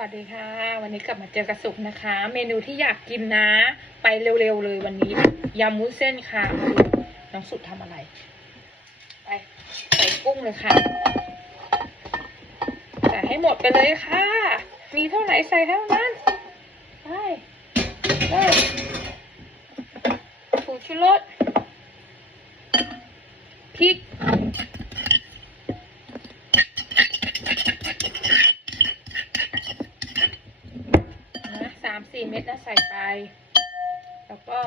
วัสดีค่ะ วันนี้กลับมาเจอกระสุกนะคะ เมนูที่อยากกินนะ ไปเร็วๆเลยวันนี้ยำมุ้นเส้นค่ะน้องสุดทำอะไร ไปใส่กุ้งเลยค่ะใส่ให้หมดไปเลยค่ะ มีเท่าไหร่ใส่เท่านั้นไปไปถูชูรสพริก นะสามสี่เม็ดนะใส่ไป แล้วก็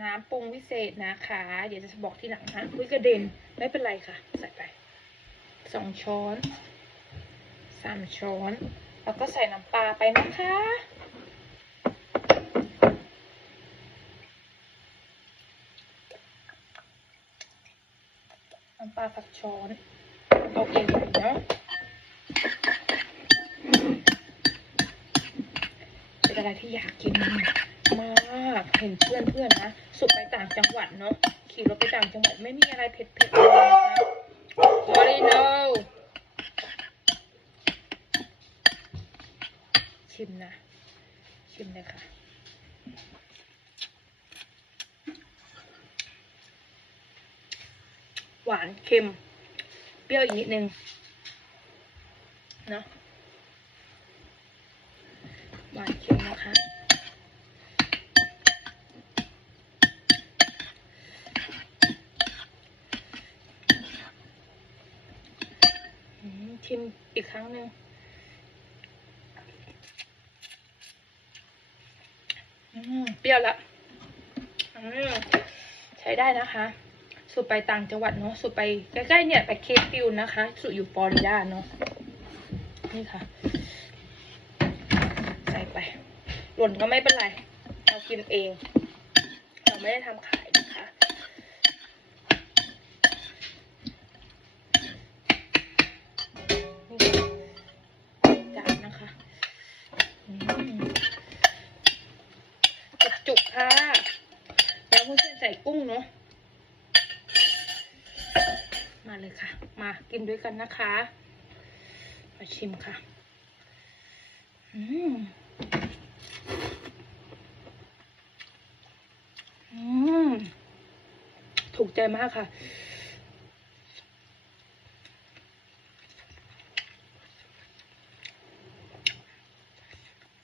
น้ำปรุงวิเศษนะคะ เดี๋ยวจะบอกที่หลังนะอุ้ยกระเด็นไม่เป็นไรค่ะ ใส่ไปสองช้อนสามช้อน แล้วก็ใส่น้ำปลาไปนะคะน้ำปลาสักช้อนเอเองเลยเนาะ เป็นอะไรที่อยากกินมากเห็นเพื่อนเพื่อนนะสุดไปต่างจังหวัดเนาะขี่รถไปต่างจังหวัดไม่มีอะไรเผ็ดๆเลยนะคะ Sorry no ชิมนะ ชิมเลยค่ะหวานเค็ม เปรี้ยวอีกนิดนึงเนาะ วานเค็มนะคะชิมอีกครั้งหนึ่งเปรี้ยวละใช้ได้นะคะสูตรไปต่างจังหวัดเนาะสูตรไปใกล้ๆเนี่ยไปเคปฟิลนะคะสูตรอยู่ฟลอริดาเนาะนี่ค่ะ หล่นก็ไม่เป็นไร เรากินเอง เราไม่ได้ทำขายนะคะนี่จานนะคะอืมจุกค่ะ แล้วคุณเส้นใส่กุ้งเนาะมาเลยค่ะ มากินด้วยกันนะคะ มาชิมค่ะ อืม อืม ถูกใจมากค่ะ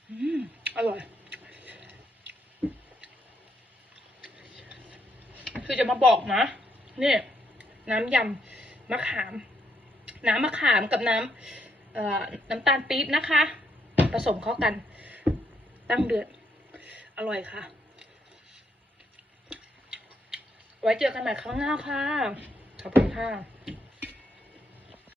อืม อร่อย คือจะมาบอกนะนี่น้ำยำมะขาม น้ำมะขามกับน้ำเอ่อน้ำตาลปี๊บนะคะ ผสมเข้ากัน ตั้งเดือด อร่อยค่ะ ไว้เจอกันใหม่ครั้งหน้าค่ะ ขอบคุณค่ะ